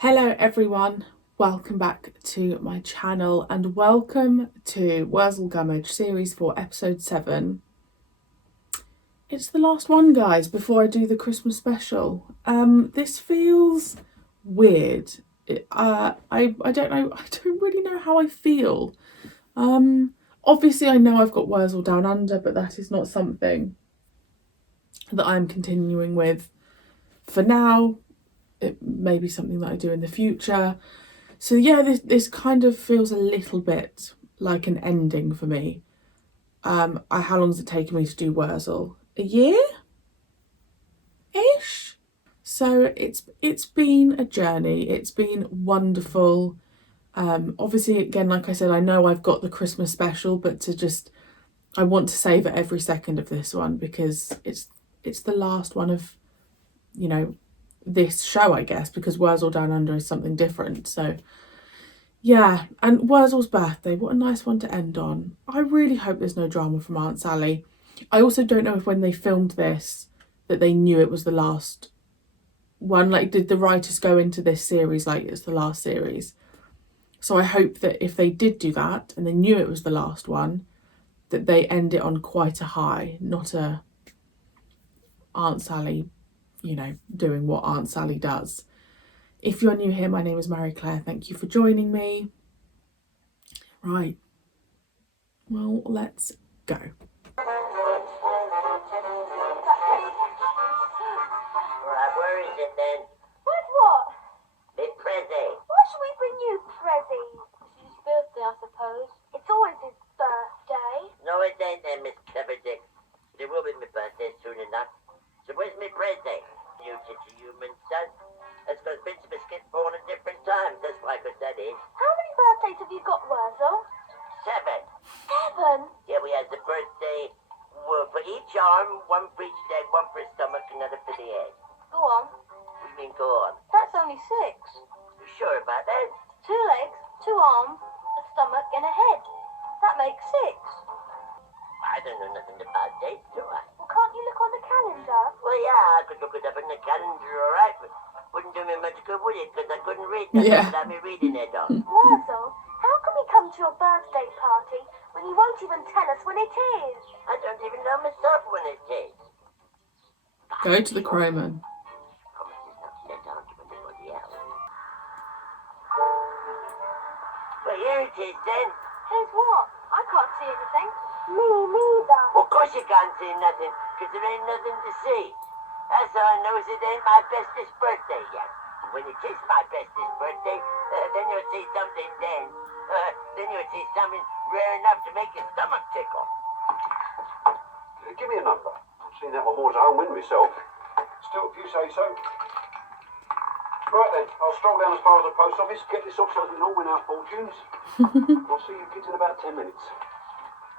Hello everyone, welcome back to my channel and welcome to Worzel GUMMIDGE Series 4 Episode 7. It's the last one, guys, before I do the Christmas special. This feels weird. I don't know, I don't really know how I feel. Obviously I know I've got Worzel Down Under, but that is not something that I'm continuing with for now. It may be something that I do in the future. So yeah, this kind of feels a little bit like an ending for me. How long has it taken me to do Worzel? A year-ish? So it's been a journey. It's been wonderful. Obviously, again, like I said, I know I've got the Christmas special, but I want to savour every second of this one because it's the last one of, this show, I guess, because Worzel Down Under is something different. So yeah, and Worzel's birthday, what a nice one to end on. I really hope there's no drama from Aunt Sally. I also don't know if when they filmed this that they knew it was the last one. Like, did the writers go into this series like it's the last series? So I hope that if they did do that and they knew it was the last one, that they end it on quite a high, not a Aunt Sally, doing what Aunt Sally does. If you're new here, my name is Marie-Clare. Thank you for joining me. Right. Well, let's go. Right, where is it then? With what? Big Prezi. Why should we bring you presents? It's his birthday, I suppose. It's always his birthday. No, it ain't then, Miss Clever Dick. It will be my birthday soon enough. So where's my Prezi? You such a human son. That's because Bits of us get born at different times. That's why, because that is. How many birthdays have you got, Worzel? 7. 7? Yeah, we had the birthday for each arm, one for each leg, one for his stomach, another for the head. Go on. What do you mean, go on? That's only 6. You sure about that? 2 legs, 2 arms, a stomach and a head. That makes 6. I don't know nothing about dates, do I? Well, can't you look on the calendar? Well, yeah, I could look it up in the calendar, all right, but wouldn't do me much good, would it? Because I couldn't read that without me reading it all. Worzel, how can we come to your birthday party when you won't even tell us when it is? I don't even know myself when it is. Go to the crowman. Promises not sent on to anybody else. Well, here it is then. Here's what? I can't see anything. Me neither. Well, of course you can't see nothing, because there ain't nothing to see. That's all I know is it ain't my bestest birthday yet. And when it is my bestest birthday, then you'll see something then. Then you'll see something rare enough to make your stomach tickle. Give me a number. I've seen that one more at home with myself. Still, if you say so. Right then, I'll stroll down as far as the post office, get this off so we can all win our fortunes. I'll see you kids in about 10 minutes.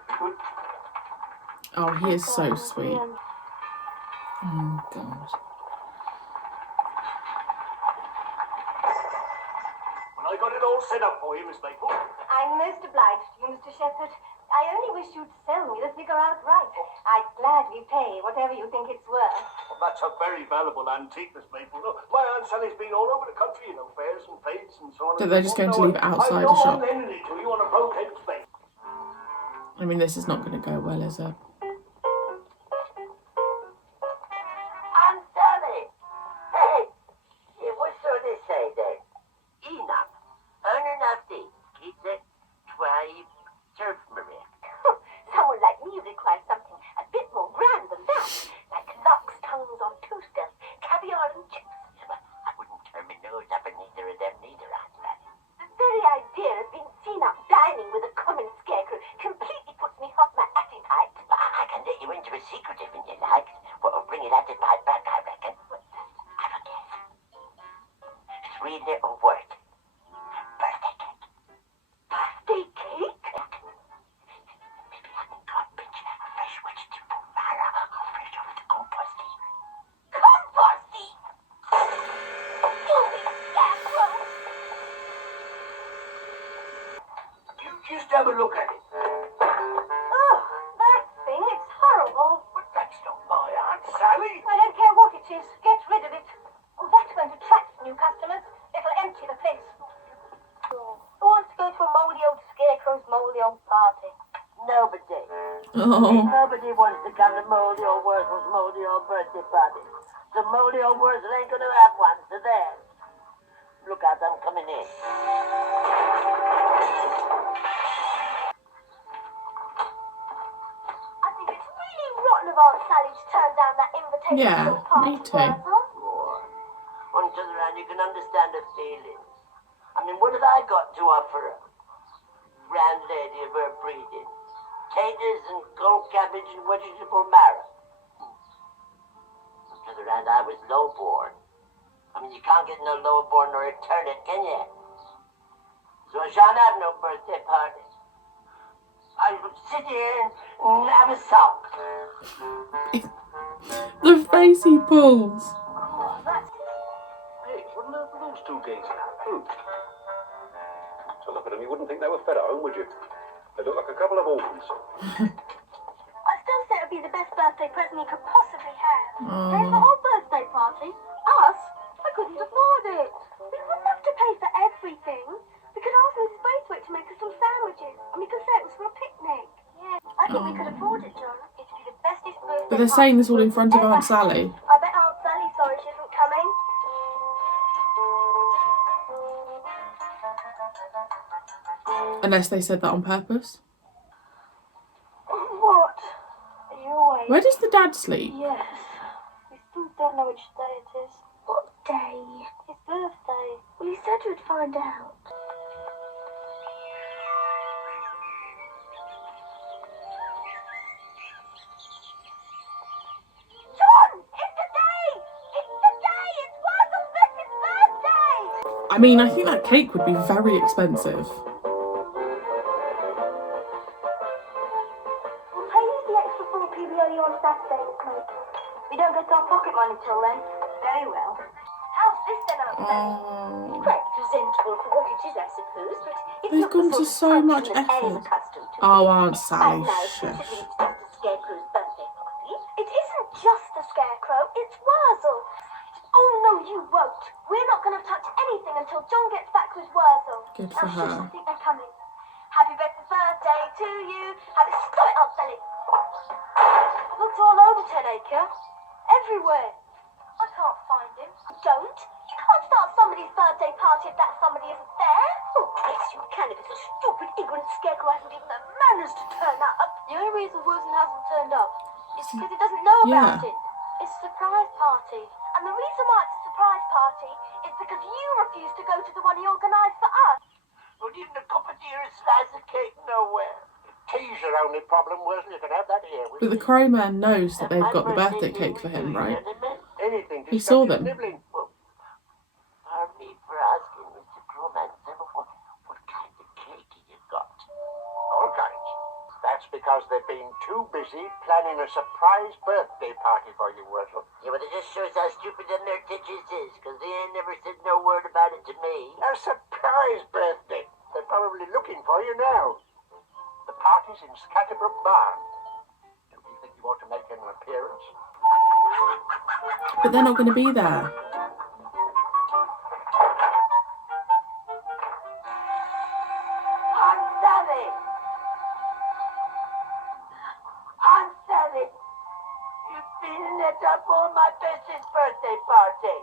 Good. Oh, he is so sweet. Oh, God. Well, I got it all set up for you, Miss Maple. I'm most obliged to you, Mr. Shepherd. I only wish you'd sell me the figure outright. I'd gladly pay whatever you think it's worth. Well, that's a very valuable antique, Miss Maple. Look, my Aunt Sally's been all over the country, fairs and fades and so on. So they're just going to leave it outside the shop. I don't want to you on a broken space. I mean, this is not going to go well, is it? Aunt Sally! Hey! Yeah, what should they say then? Enough. Earn enough to keep it, try, surf, Maria. Someone like me requires something a bit more grand than that. Like lox tongues on toasters, caviar and chips. Well, I wouldn't turn my nose up at neither of them neither, Aunt Sally. The very idea of being seen out dining with a common scarecrow completely puts me off my appetite. But I can let you into a secret if you like. What'll bring it at it right back, I reckon. Have a guess. 3 little words. Birthday cake. Birthday cake? Maybe I can go pinch a fresh vegetable fire or fresh off the compost heap. Compost heap! Filthy scarecrow! You just have a look at it. Oh, that thing, it's horrible. But that's not my Aunt Sally. I don't care what it is. Get rid of it. Oh, that won't attract new customers. It'll Oh. Nobody wants to come to Moldy or Worzel's Moldy or birthday party. So Moldy or Worzel ain't gonna have one, so there. Look out, I'm coming in. I think it's really rotten of Aunt Sally to turn down that invitation Yeah, to a party, me too. Worzel. On the other hand, you can understand her feelings. I mean, what have I got to offer her? Grand lady of her breeding. Taters and cold cabbage and vegetable marrow. On the other hand, I was lowborn. I mean, you can't get no lowborn or a turnip, can you? So I shan't have no birthday party. I'll sit here and have a sulk. The face he pulls. Oh, that's... Hey, what on earth are those two geese? To look at them, you wouldn't think they were fed at home, would you? They look like a couple of orphans. I still say it would be the best birthday present you could possibly have. Oh. Pay for our birthday party? Us? I couldn't afford it. We wouldn't have to pay for everything. We could ask Mrs. Braithwaite to make us some sandwiches, and we could say it was for a picnic. Yeah, I think we could afford it, John. It'd be the bestest birthday But they're saying this all in front of ever Aunt Sally. had. I bet Aunt Sally's sorry she isn't coming. Unless they said that on purpose. What? Are you awake? Where does the dad sleep? Yes. We still don't know which day it is. What day? His birthday. Well, you said you'd find out. John! It's the day! It's the day! It's Worzel's birthday! I mean, I think that cake would be very expensive. We'll pay you the extra 4p we owe you on Saturday, Miss Marie-Clare. We don't get our pocket money till then. Very well. How's this then, Aunt Sally? Oh. Quite presentable for what it is, I suppose, but it's They've not gone the to sort so of much function that Anne's effort. accustomed to. Oh, Aunt And Sally, now, shush. considering it's just a scarecrow's birthday party, it isn't just a scarecrow, it's Worzel. Oh, no, you won't. We're not going to touch anything until John gets back with Worzel. Good for Now, shush, her. I think they're coming. Happy birthday to you. Happy... Stop it, Aunt Sally. I looked all over 10 Acre. Everywhere. I can't find him. Don't. You can't start somebody's birthday party if that somebody isn't there. Oh, yes, you can if it's a stupid, ignorant scarecrow hasn't even the manners to turn up. The only reason Worzel hasn't turned up is because he doesn't know about Yeah. it. It's a surprise party. And the reason why it's a surprise party is because you refused to go to the one he organised for us. Not even a cup of tea or a slice of cake nowhere. Tea's your only problem, Worzel. You can have that here. But the crowman knows that they've got the birthday cake for him, right? Anything to He stop saw you them. snivelling. Well, pardon me for asking, Mr. Crowman, what kind of cake have you got? All kinds. That's because they've been too busy planning a surprise birthday party for you, Worzel. Yeah, but it just shows how stupid them their titches is, because they ain't never said no word about it to me. A surprise birthday. They're probably looking for you now. The party's in Scatterbrook Barn. Do you think you ought to make an appearance? But they're not going to be there. Aunt Sally! Aunt Sally, you've been let up on my bestest birthday party.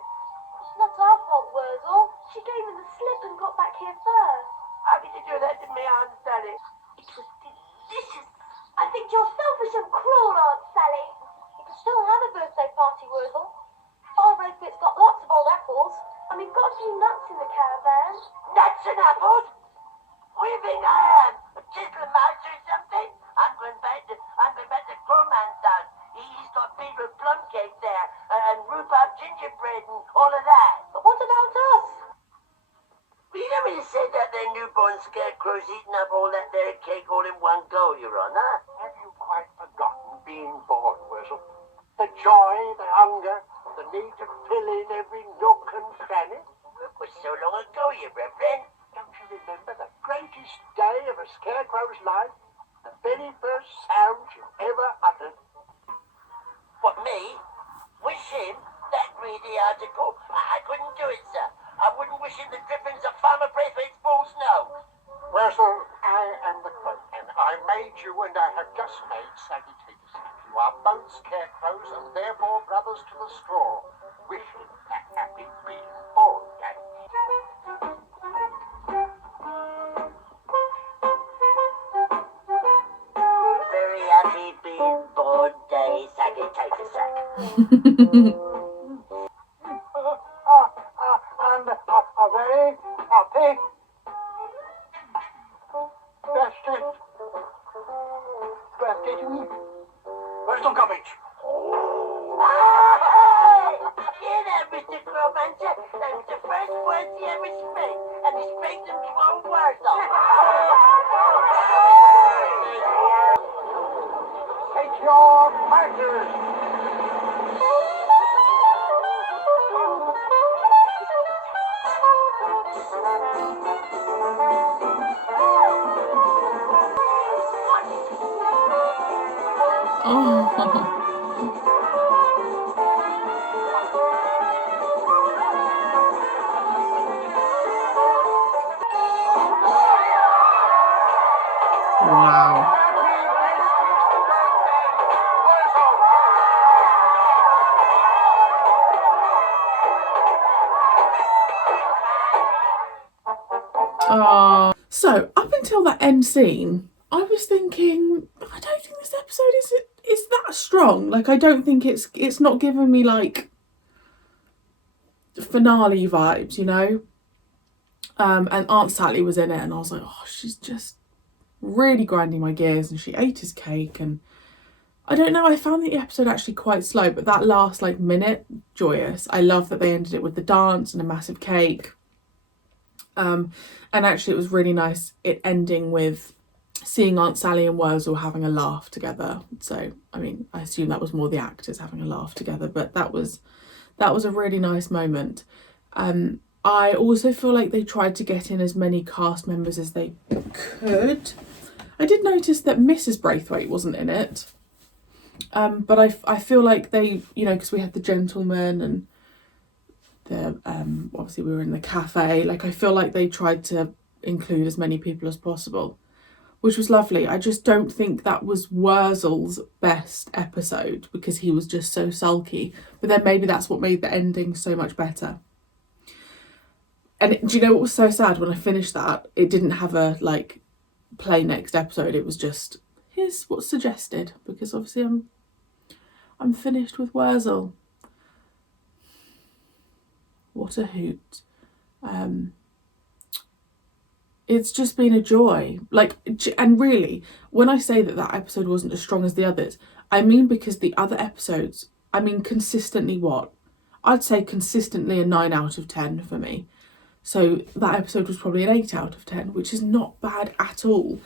It's not our fault, Worzel. She gave me the slip and got back here first. How could you do that to me, Aunt Sally? It was delicious. I think you're selfish and cruel, Aunt Sally. You can still have a birthday party, Worzel. Our Braithwaite's got lots of old apples, and we've got a few nuts in the caravan. Nuts and apples? Who do you think I am? A chisel mouse or something? I'm going back to Crowman's house. He's got beetle plum cake there, and rhubarb gingerbread and all of that. But what about us? Well, you never said that their newborn scarecrow's eating up all that there cake all in one go, Your Honour. Have you quite forgotten being born, Worzel? The joy, the hunger, the need to fill in every nook and cranny? It was so long ago, Your Reverend. Don't you remember the greatest day of a scarecrow's life? The very first sound you ever uttered? What, me? Wish him? That greedy article? I couldn't do it, sir. I wouldn't wish him the drippings of Farmer Braithwaite's bull's nose. Worzel, I am the Crow, and I made you and I have just made Saggy take a sack. You are both scarecrows and therefore brothers to the straw. Wishing a happy being born day. Very happy being born day, Saggy take a sack. And a very happy birthday to you. Worzel Gummidge. Hey! Hear that, Mr. Crowmancer? That's the first words he ever spoke, and he spoke them to our Worzel. Take your martyrs. Oh. Wow. So up until that end scene, I was thinking, I don't think this episode is that strong. Like, I don't think it's not giving me like finale vibes, you know. And Aunt Sally was in it, and I was like, oh, she's just really grinding my gears, and she ate his cake, and I don't know, I found the episode actually quite slow, but that last like minute, joyous. I love that they ended it with the dance and a massive cake. And actually it was really nice it ending with seeing Aunt Sally and Worzel having a laugh together. So I mean, I assume that was more the actors having a laugh together, but that was a really nice moment. I also feel like they tried to get in as many cast members as they could. I did notice that Mrs. Braithwaite wasn't in it, but I feel like they, you know, because we had the gentleman and the obviously we were in the cafe, like I feel like they tried to include as many people as possible, which was lovely. I just don't think that was Worzel's best episode because he was just so sulky, but then maybe that's what made the ending so much better. And do you know what was so sad? When I finished that, it didn't have a like play next episode. It was just, here's what's suggested, because obviously I'm finished with Worzel. What a hoot. It's just been a joy. Like, and really, when I say that episode wasn't as strong as the others, I mean because the other episodes, I mean consistently what? I'd say consistently a 9 out of 10 for me. So that episode was probably an 8 out of 10, which is not bad at all.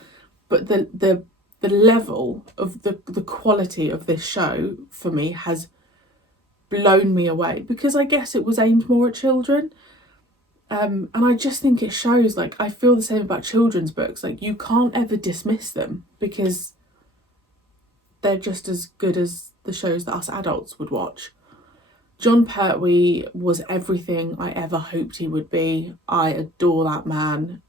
But the level of the quality of this show for me has blown me away, because I guess it was aimed more at children. And I just think it shows, like, I feel the same about children's books. Like, you can't ever dismiss them because they're just as good as the shows that us adults would watch. Jon Pertwee was everything I ever hoped he would be. I adore that man.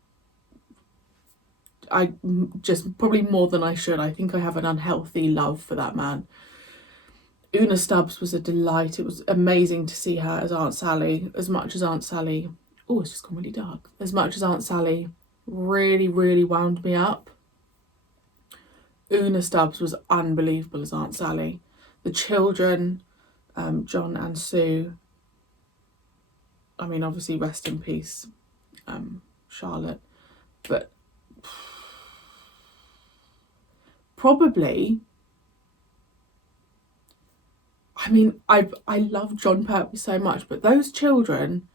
I just, probably more than I should. I think I have an unhealthy love for that man. Una Stubbs was a delight. It was amazing to see her as Aunt Sally. As much as Aunt Sally... Oh, it's just gone really dark. As much as Aunt Sally really, really wound me up, Una Stubbs was unbelievable as Aunt Sally. The children, John and Sue, I mean, obviously rest in peace, Charlotte, but probably... I mean, I love Jon Pertwee so much, but those children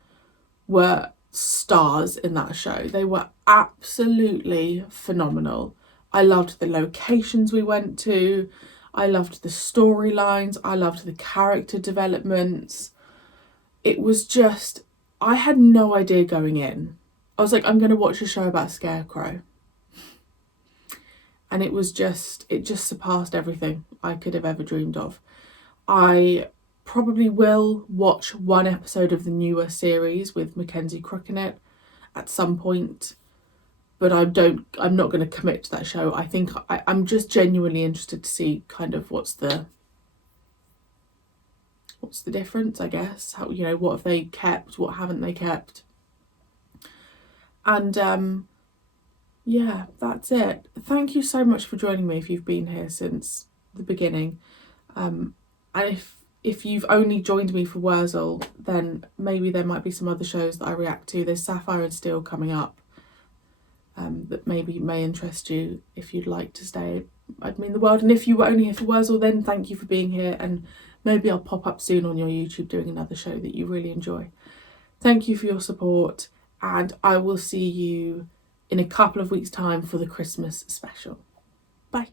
were stars in that show. They were absolutely phenomenal. I loved the locations we went to. I loved the storylines. I loved the character developments. It was just, I had no idea going in. I was like, I'm going to watch a show about a scarecrow. And it just surpassed everything I could have ever dreamed of. I probably will watch one episode of the newer series with Mackenzie Crook in it at some point. but I'm not going to commit to that show. I think I'm just genuinely interested to see kind of what's the difference, I guess. How, you know, what have they kept, what haven't they kept? And yeah, that's it. Thank you so much for joining me if you've been here since the beginning. And if you've only joined me for Worzel, then maybe there might be some other shows that I react to. There's Sapphire and Steel coming up, that maybe may interest you if you'd like to stay admiring the world. And if you were only here for Worzel, then thank you for being here, and maybe I'll pop up soon on your YouTube doing another show that you really enjoy. Thank you for your support, and I will see you in a couple of weeks' time for the Christmas special. Bye.